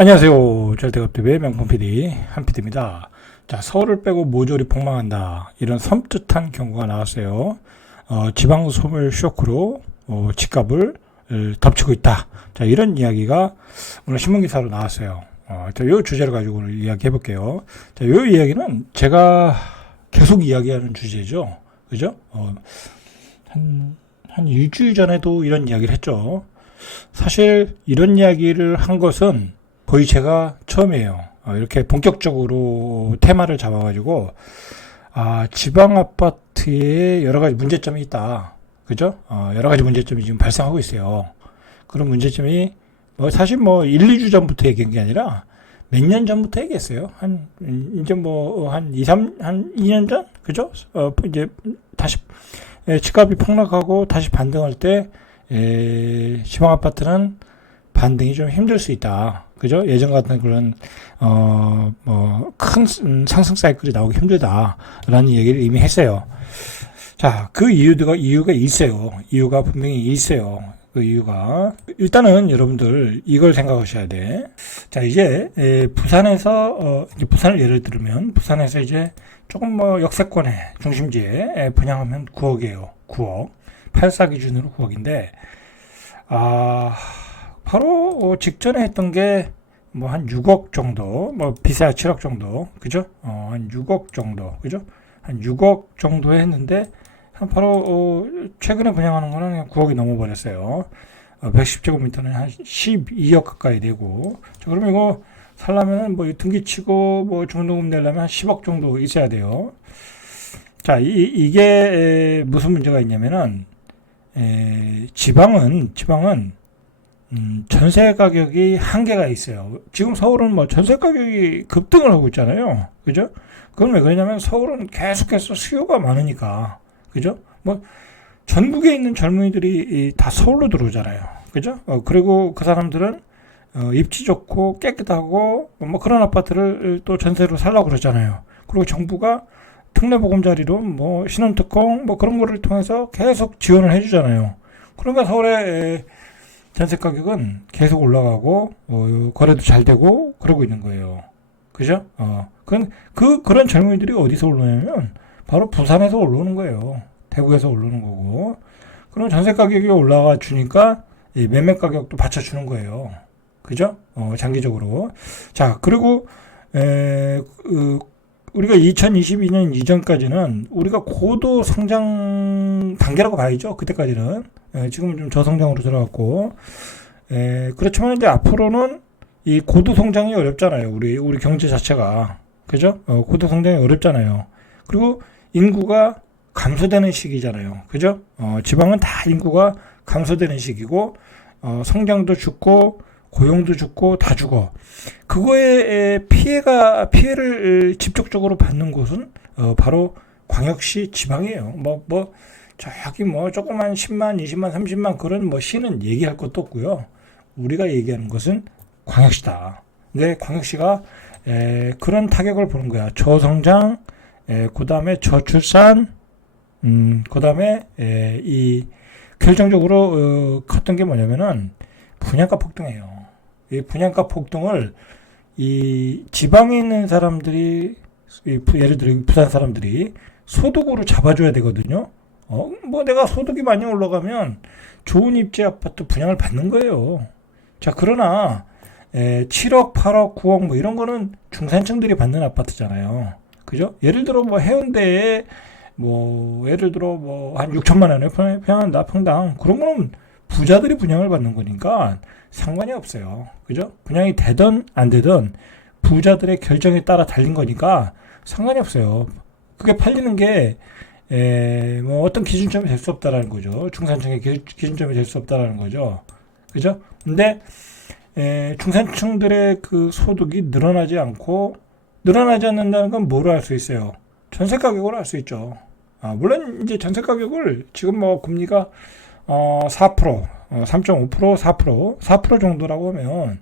안녕하세요. 절대갑TV의 명품 PD 한PD입니다. 자, 서울을 빼고 모조리 폭망한다. 이런 섬뜩한 경고가 나왔어요. 지방 소멸 쇼크로 집값을 덮치고 있다. 자, 이런 이야기가 오늘 신문기사로 나왔어요. 자, 이 주제를 가지고 오늘 이야기해 볼게요. 자, 이 이야기는 제가 계속 이야기하는 주제죠. 그죠? 한 일주일 전에도 이런 이야기를 했죠. 사실 이런 이야기를 한 것은 거의 제가 처음이에요. 이렇게 본격적으로 테마를 잡아가지고, 지방 아파트에 여러 가지 문제점이 있다. 그죠? 여러 가지 문제점이 지금 발생하고 있어요. 그런 문제점이, 사실 1, 2주 전부터 얘기한 게 아니라 몇 년 전부터 얘기했어요. 한 2년 전? 그죠? 이제 다시, 집값이 폭락하고 다시 반등할 때, 지방 아파트는 반등이 좀 힘들 수 있다. 그죠? 예전 같은 그런, 큰 상승 사이클이 나오기 힘들다라는 얘기를 이미 했어요. 자, 그 이유가 있어요. 이유가 분명히 있어요. 그 이유가. 일단은 여러분들 이걸 생각하셔야 돼. 자, 이제, 부산에서, 이제 부산을 예를 들면, 부산에서 이제 조금 역세권의 중심지에 분양하면 9억이에요. 9억. 84 기준으로 9억인데, 바로 직전에 했던 게 한 6억 정도, 비싸야 7억 정도, 그죠? 한 6억 정도, 그죠? 한 6억 정도에 했는데 바로 최근에 분양하는 거는 그냥 9억이 넘어버렸어요. 110제곱미터는 한 12억 가까이 되고, 자, 그러면 이거 살려면 등기치고 중도금 내려면 한 10억 정도 있어야 돼요. 자, 이게 무슨 문제가 있냐면은 지방은 전세 가격이 한계가 있어요. 지금 서울은 전세 가격이 급등을 하고 있잖아요. 그죠? 그건 왜 그러냐면 서울은 계속해서 수요가 많으니까. 그죠? 전국에 있는 젊은이들이 다 서울로 들어오잖아요. 그죠? 그리고 그 사람들은 입지 좋고 깨끗하고 그런 아파트를 또 전세로 살라고 그러잖아요. 그리고 정부가 특례보금자리로 신혼특공 그런 거를 통해서 계속 지원을 해주잖아요. 그러니까 서울의 전세 가격은 계속 올라가고 거래도 잘 되고 그러고 있는 거예요. 그죠? 그런 젊은이들이 어디서 올라오냐면 바로 부산에서 올라오는 거예요. 대구에서 올라오는 거고. 그럼 전세 가격이 올라가 주니까 매매 가격도 받쳐주는 거예요. 그죠? 장기적으로. 자, 그리고 우리가 2022년 이전까지는 우리가 고도 성장 단계라고 봐야죠. 그때까지는. 지금은 좀 저성장으로 들어갔고, 그렇지만 이제 앞으로는 이 고도 성장이 어렵잖아요. 우리 경제 자체가. 그죠? 고도 성장이 어렵잖아요. 그리고 인구가 감소되는 시기잖아요. 그죠? 지방은 다 인구가 감소되는 시기고, 성장도 죽고, 고용도 죽고, 다 죽어. 그거에 피해를 직접적으로 받는 곳은, 바로 광역시 지방이에요. 저기 조그만 10만, 20만, 30만 그런 시는 얘기할 것도 없고요. 우리가 얘기하는 것은 광역시다. 근데 광역시가 그런 타격을 보는 거야. 저성장, 그 다음에 저출산, 그 다음에 이 결정적으로 컸던 게 뭐냐면은 분양가 폭등이에요. 이 분양가 폭등을 이 지방에 있는 사람들이 예를 들어 부산 사람들이 소득으로 잡아줘야 되거든요. 내가 소득이 많이 올라가면 좋은 입지 아파트 분양을 받는 거예요. 자, 그러나 7억, 8억, 9억 이런 거는 중산층들이 받는 아파트잖아요. 그죠? 예를 들어 해운대에 예를 들어 한 6천만 원에 분양한다 평당. 그런 거는 부자들이 분양을 받는 거니까 상관이 없어요. 그죠? 분양이 되든 안 되든 부자들의 결정에 따라 달린 거니까 상관이 없어요. 그게 팔리는 게 어떤 기준점이 될 수 없다라는 거죠. 중산층의 기준점이 될 수 없다라는 거죠. 그죠? 근데, 중산층들의 그 소득이 늘어나지 않는다는 건 뭐로 알 수 있어요? 전세 가격으로 알 수 있죠. 물론 이제 전세 가격을 지금 금리가, 4%, 3.5%, 4% 정도라고 하면,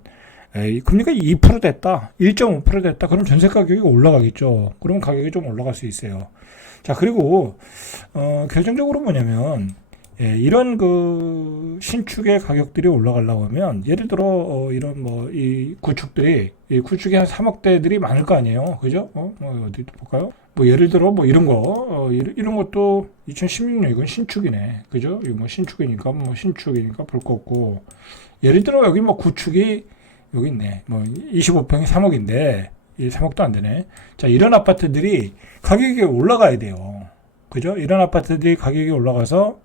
금리가 2% 됐다, 1.5% 됐다, 그럼 전세 가격이 올라가겠죠. 그럼 가격이 좀 올라갈 수 있어요. 자, 그리고, 결정적으로 뭐냐면, 이런 그 신축의 가격들이 올라가려고 하면 예를 들어 이런 뭐 이 구축들이 이 구축이 한 3억대들이 많을 거 아니에요, 그죠? 뭐 어디 볼까요? 뭐 예를 들어 뭐 이런 거 이런 것도 2016년 이건 신축이네, 그죠? 이거 뭐 신축이니까 볼 거 없고 예를 들어 여기 뭐 구축이 여기 있네, 뭐 25평이 3억인데 이 3억도 안 되네. 자, 이런 아파트들이 가격이 올라가야 돼요, 그죠? 이런 아파트들이 가격이 올라가서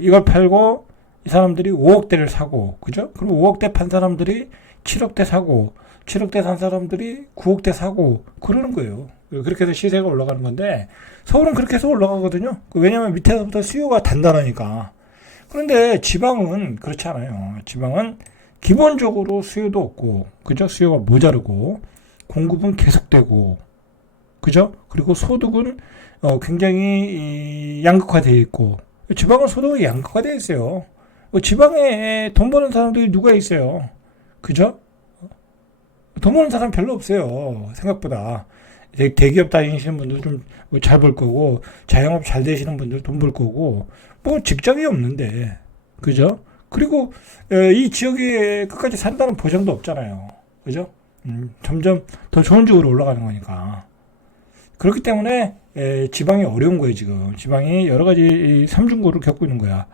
이걸 팔고 이 사람들이 5억대를 사고, 그죠? 그리고 5억대 판 사람들이 7억대 사고, 7억대 산 사람들이 9억대 사고, 그러는 거예요. 그렇게 해서 시세가 올라가는 건데, 서울은 그렇게 해서 올라가거든요. 왜냐면 밑에서부터 수요가 단단하니까. 그런데 지방은 그렇지 않아요. 지방은 기본적으로 수요도 없고, 그죠? 수요가 모자르고, 공급은 계속되고, 그죠? 그리고 소득은 굉장히 양극화되어 있고, 지방은 소득이 양극화되어 있어요. 지방에 돈 버는 사람들이 누가 있어요? 그죠? 돈 버는 사람 별로 없어요, 생각보다. 대기업 다니시는 분들 좀 잘 벌 거고, 자영업 잘 되시는 분들 돈 벌 거고, 뭐 직장이 없는데, 그죠? 그리고 이 지역에 끝까지 산다는 보장도 없잖아요, 그죠? 점점 더 좋은 쪽으로 올라가는 거니까. 그렇기 때문에 지방이 어려운 거예요, 지금. 지방이 여러 가지 삼중고를 겪고 있는 거야.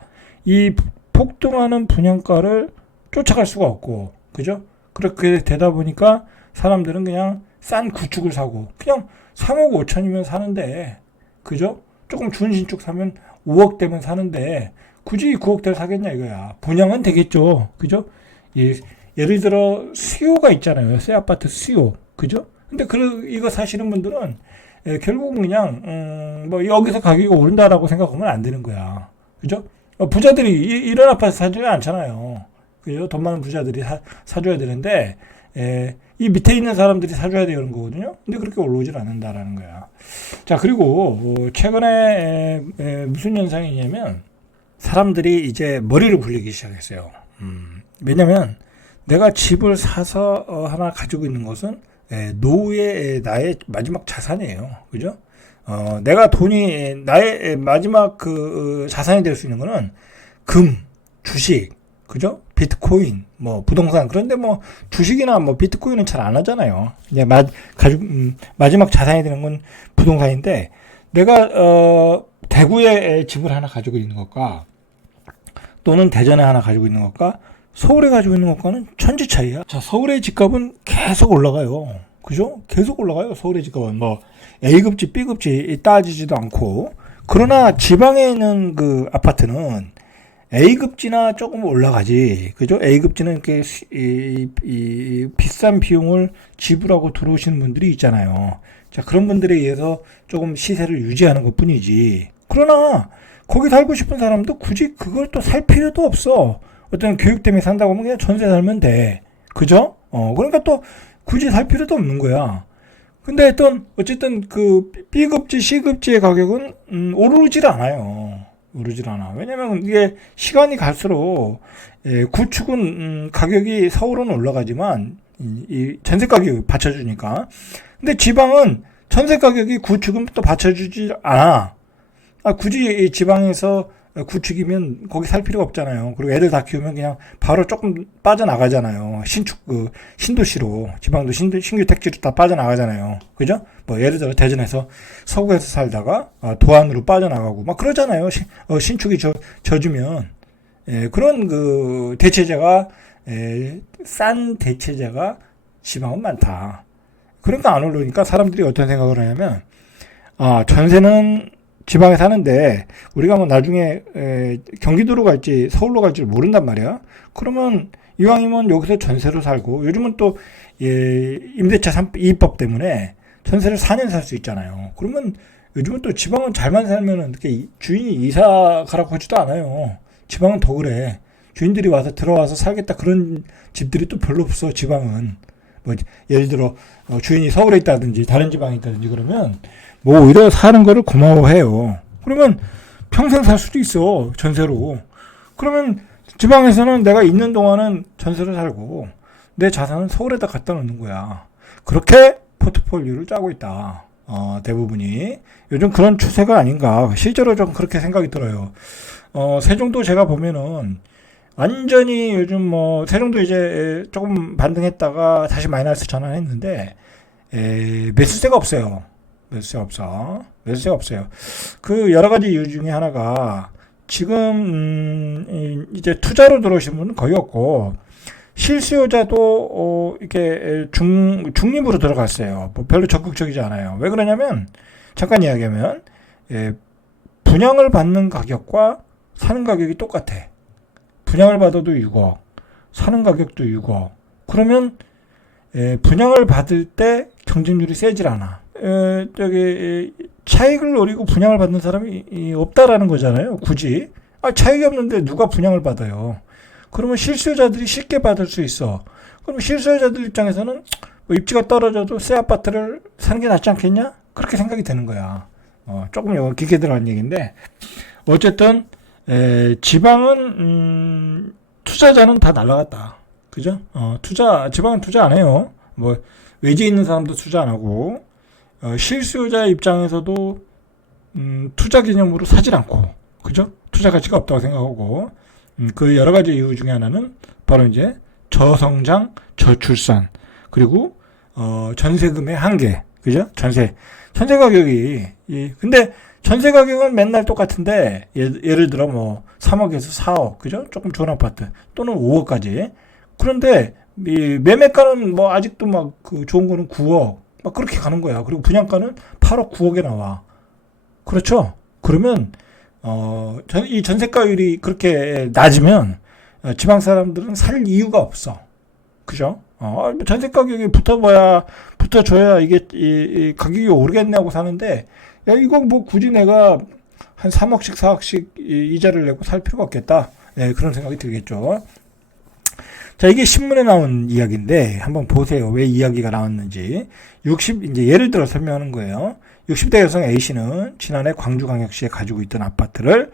이 폭등하는 분양가를 쫓아갈 수가 없고, 그죠? 그렇게 되다 보니까 사람들은 그냥 싼 구축을 사고, 그냥 3억 5천이면 사는데, 그죠? 조금 준신축 사면 5억 대면 사는데, 굳이 9억대를 사겠냐 이거야. 분양은 되겠죠, 그죠? 예를 들어 수요가 있잖아요, 새 아파트 수요, 그죠? 근데 이거 사시는 분들은 결국은 그냥 뭐 여기서 가격이 오른다라고 생각하면 안 되는 거야, 그죠? 부자들이 이런 아파트 사주지 않잖아요, 그죠? 돈 많은 부자들이 사줘야 되는데 이 밑에 있는 사람들이 사줘야 되는 거거든요. 근데 그렇게 올라오질 않는다라는 거야. 자, 그리고 최근에 무슨 현상이 있냐면 사람들이 이제 머리를 굴리기 시작했어요. 왜냐면 내가 집을 사서 하나 가지고 있는 것은 노후의 나의 마지막 자산이에요, 그죠? 내가 돈이 나의 마지막 그 자산이 될 수 있는 거는 금, 주식, 그죠? 비트코인, 뭐 부동산. 그런데 뭐 주식이나 뭐 비트코인은 잘 안 하잖아요. 이제 마지막 자산이 되는 건 부동산인데, 내가 대구에 집을 하나 가지고 있는 것과 또는 대전에 하나 가지고 있는 것과 서울에 가지고 있는 것과는 천지 차이야. 자, 서울의 집값은 계속 올라가요, 그죠? 계속 올라가요, 서울의 집값은. 뭐 A급지, B급지 따지지도 않고. 그러나 지방에 있는 그 아파트는 A급지나 조금 올라가지, 그죠? A급지는 이렇게 비싼 비용을 지불하고 들어오시는 분들이 있잖아요. 자, 그런 분들에 의해서 조금 시세를 유지하는 것 뿐이지. 그러나 거기 살고 싶은 사람도 굳이 그걸 또 살 필요도 없어. 어떤 교육 때문에 산다고 하면 그냥 전세 살면 돼, 그죠? 그러니까 또 굳이 살 필요도 없는 거야. 근데 어쨌든 그 B급지, C급지의 가격은 오르질 않아요. 오르질 않아. 왜냐면 이게 시간이 갈수록 구축은 가격이 서울은 올라가지만 이 전세 가격이 받쳐주니까. 근데 지방은 전세 가격이 구축은 또 받쳐주지 않아. 굳이 이 지방에서 구축이면 거기 살 필요가 없잖아요. 그리고 애들 다 키우면 그냥 바로 조금 빠져나가잖아요. 신도시로. 지방도 신규 택지로 다 빠져나가잖아요, 그죠? 뭐 예를 들어 대전에서 서구에서 살다가 도안으로 빠져나가고 막 그러잖아요. 신축이 져주면. 그런 그 대체제가 싼 대체제가 지방은 많다. 그러니까 안 오르니까 사람들이 어떤 생각을 하냐면, 전세는 지방에 사는데 우리가 뭐 나중에 경기도로 갈지 서울로 갈지 모른단 말이야. 그러면 이왕이면 여기서 전세로 살고, 요즘은 또 임대차 2법 때문에 전세를 4년 살 수 있잖아요. 그러면 요즘은 또 지방은 잘만 살면은 이렇게 주인이 이사 가라고 하지도 않아요. 지방은 더 그래. 주인들이 와서 들어와서 살겠다 그런 집들이 또 별로 없어, 지방은. 뭐 예를 들어 주인이 서울에 있다든지 다른 지방에 있다든지 그러면 뭐 오히려 사는 거를 고마워해요. 그러면 평생 살 수도 있어, 전세로. 그러면 지방에서는 내가 있는 동안은 전세로 살고 내 자산은 서울에다 갖다 놓는 거야. 그렇게 포트폴리오를 짜고 있다. 대부분이. 요즘 그런 추세가 아닌가. 실제로 좀 그렇게 생각이 들어요. 세종도 제가 보면은 완전히 요즘 뭐 세종도 이제 조금 반등했다가 다시 마이너스 전환했는데 매수세가 없어요. 매수세가 없어요. 그 여러 가지 이유 중에 하나가 지금 이제 투자로 들어오신 분은 거의 없고 실수요자도 이렇게 중립으로 들어갔어요. 뭐 별로 적극적이지 않아요. 왜 그러냐면 잠깐 이야기하면 분양을 받는 가격과 사는 가격이 똑같아. 분양을 받아도 6억, 사는 가격도 6억. 그러면 분양을 받을 때 경쟁률이 세질 않아. 차익을 노리고 분양을 받는 사람이 없다라는 거잖아요. 굳이. 차익이 없는데 누가 분양을 받아요. 그러면 실수요자들이 쉽게 받을 수 있어. 그럼 실수요자들 입장에서는 뭐 입지가 떨어져도 새 아파트를 사는 게 낫지 않겠냐? 그렇게 생각이 되는 거야. 조금 깊게 들어간 얘기인데 어쨌든 지방은 투자자는 다 날라갔다. 그죠? 지방은 투자 안 해요. 뭐 외지에 있는 사람도 투자 안 하고 실수요자 입장에서도 투자 개념으로 사질 않고, 그죠? 투자 가치가 없다고 생각하고, 그 여러 가지 이유 중에 하나는 바로 이제 저성장, 저출산, 그리고 전세금의 한계, 그죠? 전세 가격이 근데 전세 가격은 맨날 똑같은데 예를 들어 뭐 3억에서 4억, 그죠? 조금 좋은 아파트 또는 5억까지. 그런데 이 매매가는 뭐 아직도 막 그 좋은 거는 9억 막 그렇게 가는 거야. 그리고 분양가는 8억, 9억에 나와. 그렇죠? 그러면 이 전세가율이 그렇게 낮으면 지방 사람들은 살 이유가 없어. 그죠? 전세 가격이 붙어줘야 이게 이 가격이 오르겠네 하고 사는데, 야, 이건 뭐 굳이 내가 한 3억씩, 4억씩 이자를 내고 살 필요가 없겠다. 네, 그런 생각이 들겠죠. 자, 이게 신문에 나온 이야기인데, 한번 보세요. 왜 이야기가 나왔는지. 이제 예를 들어 설명하는 거예요. 60대 여성 A씨는 지난해 광주광역시에 가지고 있던 아파트를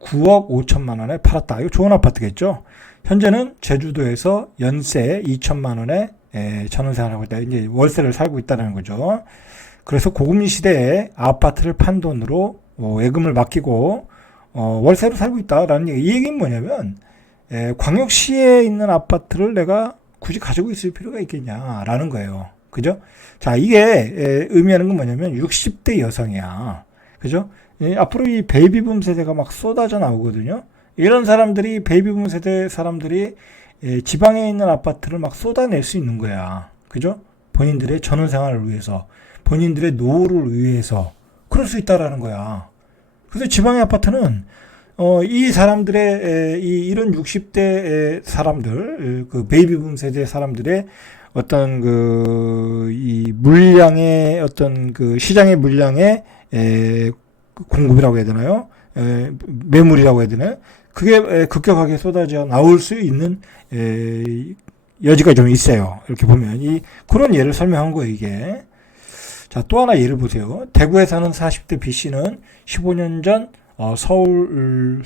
9억 5천만 원에 팔았다. 이거 좋은 아파트겠죠? 현재는 제주도에서 연세 2천만 원에 전원생활하고 있다. 이제 월세를 살고 있다는 거죠. 그래서 고금리 시대에 아파트를 판 돈으로 예금을 맡기고 월세로 살고 있다라는 얘기. 이 얘기는 뭐냐면 광역시에 있는 아파트를 내가 굳이 가지고 있을 필요가 있겠냐라는 거예요. 그죠? 자, 이게 의미하는 건 뭐냐면 60대 여성이야. 그죠? 앞으로 이 베이비붐 세대가 막 쏟아져 나오거든요. 이런 사람들이 베이비붐 세대 사람들이 지방에 있는 아파트를 막 쏟아낼 수 있는 거야. 그죠? 본인들의 전원 생활을 위해서, 본인들의 노후를 위해서 그럴 수 있다라는 거야. 그래서 지방의 아파트는 이 사람들의 이런 60대 사람들, 그 베이비붐 세대 사람들의 어떤 이 물량의 어떤 그 시장의 물량의 공급이라고 해야 되나요? 매물이라고 해야 되나요? 그게 급격하게 쏟아져 나올 수 있는 여지가 좀 있어요. 이렇게 보면 그런 예를 설명한 거예요, 이게. 자, 또 하나 예를 보세요. 대구에 사는 40대 B씨는 15년 전 서울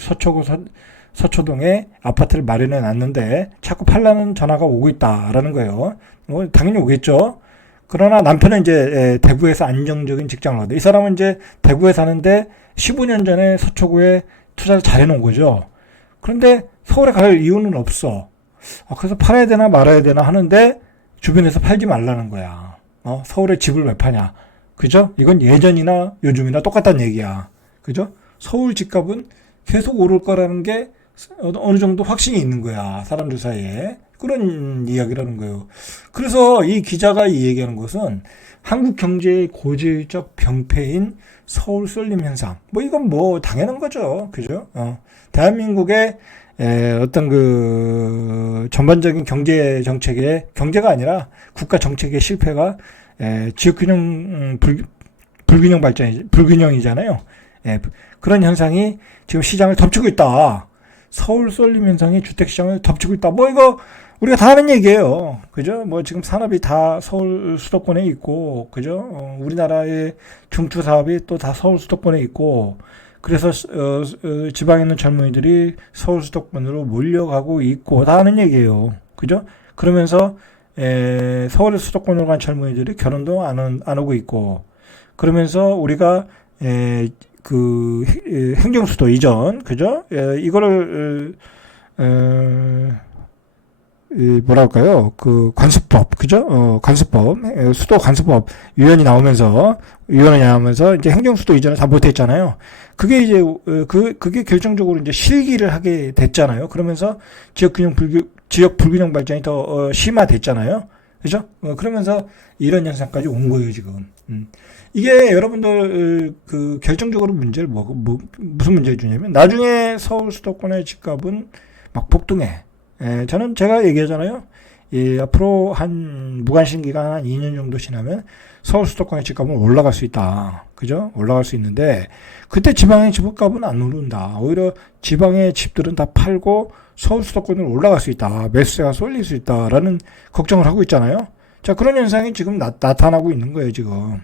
서초동에 아파트를 마련해 놨는데 자꾸 팔라는 전화가 오고 있다라는 거예요. 당연히 오겠죠. 그러나 남편은 이제 대구에서 안정적인 직장을 얻어. 이 사람은 이제 대구에 사는데 15년 전에 서초구에 투자를 잘 해놓은 거죠. 그런데 서울에 갈 이유는 없어. 그래서 팔아야 되나 말아야 되나 하는데 주변에서 팔지 말라는 거야. 서울에 집을 왜 파냐. 그죠? 이건 예전이나 요즘이나 똑같다는 얘기야. 그죠? 서울 집값은 계속 오를 거라는 게 어느 정도 확신이 있는 거야. 사람들 사이에. 그런 이야기라는 거예요. 그래서 이 기자가 이 얘기하는 것은 한국 경제의 고질적 병폐인 서울 쏠림 현상. 이건 당연한 거죠. 그죠? 대한민국의 어떤 그 전반적인 경제 정책의 경제가 아니라 국가 정책의 실패가 지역균형 불균형 불균형이잖아요. 그런 현상이 지금 시장을 덮치고 있다. 서울 쏠림 현상이 주택 시장을 덮치고 있다. 이거 우리가 다 하는 얘기예요. 그죠? 지금 산업이 다 서울 수도권에 있고, 그죠? 우리나라의 중투 사업이 또 다 서울 수도권에 있고, 그래서 지방에 있는 젊은이들이 서울 수도권으로 몰려가고 있고, 다 하는 얘기예요. 그죠? 그러면서 서울 수도권으로 간 젊은이들이 결혼도 안 오고 있고, 그러면서 우리가 행정수도 이전, 그죠? 이거를 뭐랄까요? 그 관습법, 그죠? 관습법, 수도 관습법 위원이 나오면서 이제 행정수도 이전을 다 못했잖아요. 그게 이제 그게 결정적으로 이제 실기를 하게 됐잖아요. 그러면서 지역 불균형 발전이 더 심화됐잖아요. 그죠? 그러면서 이런 현상까지 온 거예요, 지금. 이게 여러분들 결정적으로 문제를 무슨 문제를 주냐면 나중에 서울 수도권의 집값은 막 폭등해. 저는 제가 얘기하잖아요. 앞으로 한 무관심 기간 한 2년 정도 지나면 서울 수도권의 집값은 올라갈 수 있다. 그죠? 올라갈 수 있는데 그때 지방의 집값은 안 오른다. 오히려 지방의 집들은 다 팔고 서울 수도권으로 올라갈 수 있다. 매수세가 쏠릴 수 있다라는 걱정을 하고 있잖아요. 자, 그런 현상이 지금 나타나고 있는 거예요, 지금.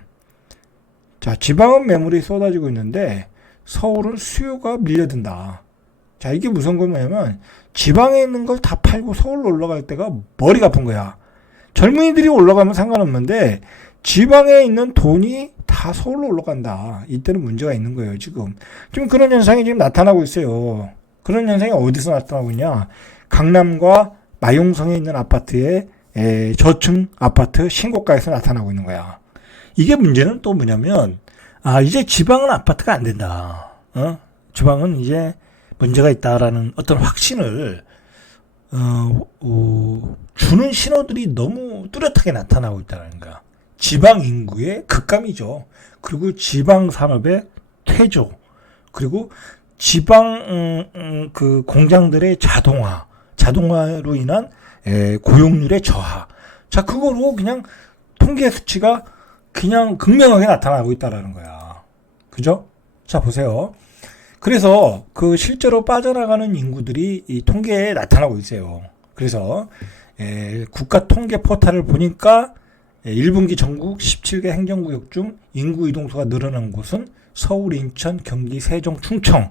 자, 지방은 매물이 쏟아지고 있는데 서울은 수요가 밀려든다. 자, 이게 무슨 거냐면 지방에 있는 걸 다 팔고 서울로 올라갈 때가 머리가 아픈 거야. 젊은이들이 올라가면 상관없는데 지방에 있는 돈이 다 서울로 올라간다. 이때는 문제가 있는 거예요, 지금. 지금 그런 현상이 지금 나타나고 있어요. 그런 현상이 어디서 나타나고 있냐? 강남과 마용성에 있는 아파트의 저층 아파트 신고가에서 나타나고 있는 거야. 이게 문제는 또 뭐냐면 이제 지방은 아파트가 안 된다. 지방은 이제 문제가 있다라는 어떤 확신을 주는 신호들이 너무 뚜렷하게 나타나고 있다는 거야. 지방 인구의 급감이죠. 그리고 지방 산업의 퇴조, 그리고 지방 그 공장들의 자동화로 인한 고용률의 저하. 자, 그거로 그냥 통계 수치가 그냥 극명하게 나타나고 있다라는 거야. 그죠? 자, 보세요. 그래서 실제로 빠져나가는 인구들이 이 통계에 나타나고 있어요. 그래서 국가 통계 포털을 보니까 1분기 전국 17개 행정구역 중 인구 이동수가 늘어난 곳은 서울, 인천, 경기, 세종, 충청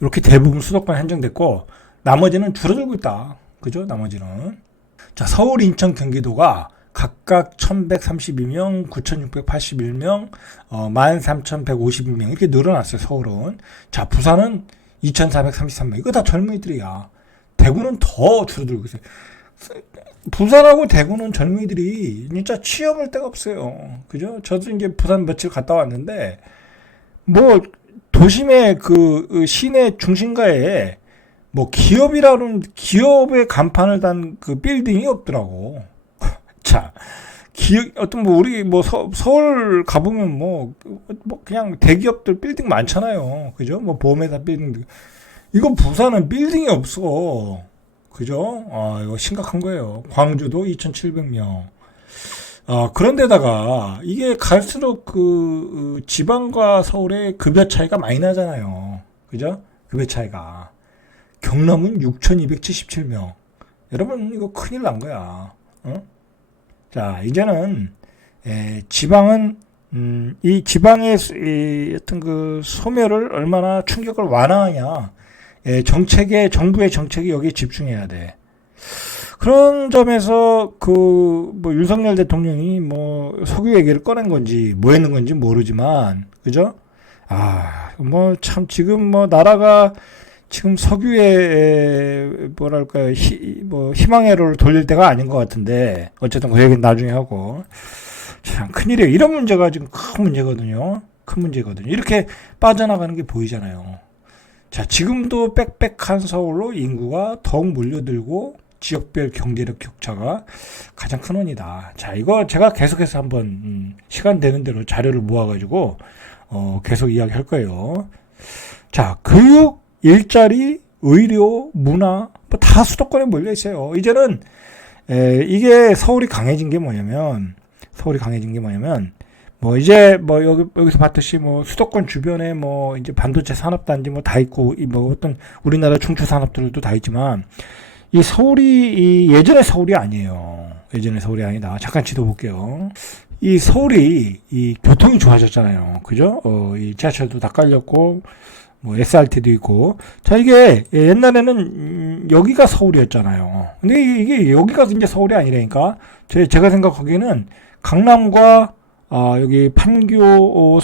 이렇게 대부분 수도권 한정됐고 나머지는 줄어들고 있다. 그죠? 나머지는. 자, 서울, 인천, 경기도가 각각 1132명, 9681명, 13152명 이렇게 늘어났어요. 서울은. 자, 부산은 2433명. 이거 다 젊은이들이야. 대구는 더 줄어들고 있어요. 부산하고 대구는 젊은이들이 진짜 취업할 데가 없어요. 그죠? 저도 이제 부산 며칠 갔다 왔는데 뭐 도심의 시내 중심가에 뭐 기업의 간판을 단 그 빌딩이 없더라고. 자, 우리 서울 가보면 그냥 대기업들 빌딩 많잖아요. 그죠? 보험회사 빌딩. 이거 부산은 빌딩이 없어. 그죠? 이거 심각한 거예요. 광주도 2,700명. 그런데다가 이게 갈수록 지방과 서울의 급여 차이가 많이 나잖아요. 그죠? 급여 차이가. 경남은 6,277명. 여러분, 이거 큰일 난 거야. 자, 이제는, 지방은, 이 지방의 어떤 소멸을 얼마나 충격을 완화하냐. 정부의 정책이 여기에 집중해야 돼. 그런 점에서 윤석열 대통령이 석유 얘기를 꺼낸 건지 뭐 했는 건지 모르지만, 그죠? 참 지금 나라가 지금 석유에 희망회로를 돌릴 때가 아닌 것 같은데 어쨌든 그 얘기는 나중에 하고 참 큰일이에요. 이런 문제가 지금 큰 문제거든요. 이렇게 빠져나가는 게 보이잖아요. 자, 지금도 빽빽한 서울로 인구가 더욱 몰려들고 지역별 경제력 격차가 가장 큰 원이다. 자, 이거 제가 계속해서 한번 시간 되는 대로 자료를 모아가지고 계속 이야기할 거예요. 자, 교육, 일자리, 의료, 문화 다 수도권에 몰려 있어요. 이제는 이게 서울이 강해진 게 뭐냐면 여기서 봤듯이 수도권 주변에 이제 반도체 산업단지 다 있고 어떤 우리나라 중추 산업들도 다 있지만 이 서울이 예전의 서울이 아니에요. 예전의 서울이 아니다. 잠깐 지도 볼게요. 이 서울이 이 교통이 좋아졌잖아요. 그죠? 이 지하철도 다 깔렸고 SRT도 있고. 자, 이게 옛날에는 여기가 서울이었잖아요. 근데 이게 여기가 이제 서울이 아니라니까. 제가 생각하기에는 강남과 여기 판교,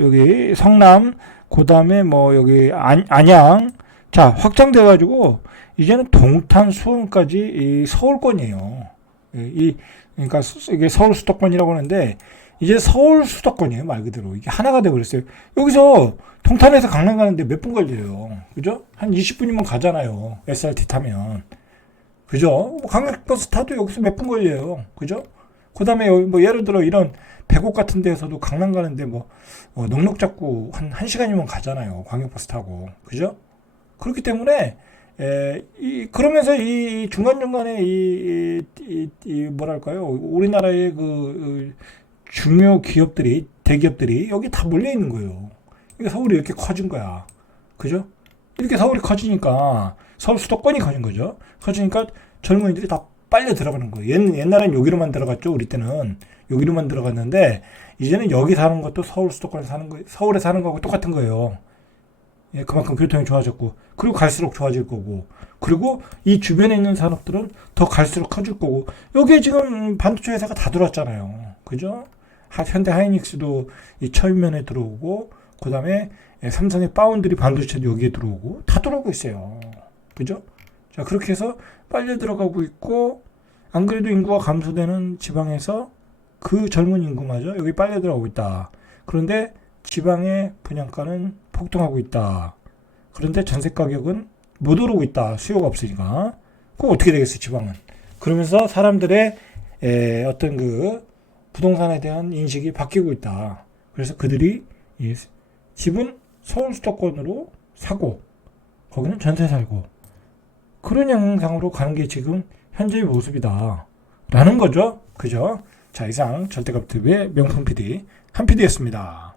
여기 성남, 그 다음에 뭐 여기 안양, 자, 확장돼가지고, 이제는 동탄, 수원까지 이 서울권이에요. 그러니까 이게 서울 수도권이라고 하는데, 이제 서울 수도권이에요, 말 그대로. 이게 하나가 돼버렸어요. 여기서 동탄에서 강남 가는데 몇 분 걸려요. 그죠? 한 20분이면 가잖아요. SRT 타면. 그죠? 뭐 광역버스 타도 여기서 몇 분 걸려요. 그죠? 그 다음에 뭐 예를 들어 이런 백옥 같은 데에서도 강남 가는데 뭐, 넉넉 잡고 한 1시간이면 가잖아요. 광역버스 타고. 그죠? 그렇기 때문에, 그러면서 이 중간중간에 뭐랄까요. 우리나라의 중요 기업들이, 대기업들이 여기 다 몰려 있는 거예요. 그러니까 서울이 이렇게 커진 거야. 그죠? 이렇게 서울이 커지니까 서울 수도권이 커진 거죠. 커지니까 젊은이들이 다 빨려 들어가는 거예요. 옛날엔 여기로만 들어갔죠. 우리 때는 여기로만 들어갔는데 이제는 여기 사는 것도 서울 수도권에 사는 거, 서울에 사는 거하고 똑같은 거예요. 예, 그만큼 교통이 좋아졌고 그리고 갈수록 좋아질 거고 그리고 이 주변에 있는 산업들은 더 갈수록 커질 거고 여기에 지금 반도체 회사가 다 들어왔잖아요. 그죠? 현대 하이닉스도 이 처음면에 들어오고 그 다음에 삼성의 파운드리 반도체도 여기에 들어오고 다 들어오고 있어요. 그죠? 자, 그렇게 해서 빨려 들어가고 있고 안 그래도 인구가 감소되는 지방에서 그 젊은 인구마저 여기 빨려 들어가고 있다. 그런데 지방의 분양가는 폭등하고 있다. 그런데 전세 가격은 못 오르고 있다. 수요가 없으니까. 그럼 어떻게 되겠어, 지방은? 그러면서 사람들의 어떤 부동산에 대한 인식이 바뀌고 있다. 그래서 그들이 집은 서울 수도권으로 사고 거기는 전세 살고 그런 양상으로 가는 게 지금 현재의 모습이다. 라는 거죠. 그죠? 자, 이상 절대값TV의 명품 PD 한 PD였습니다.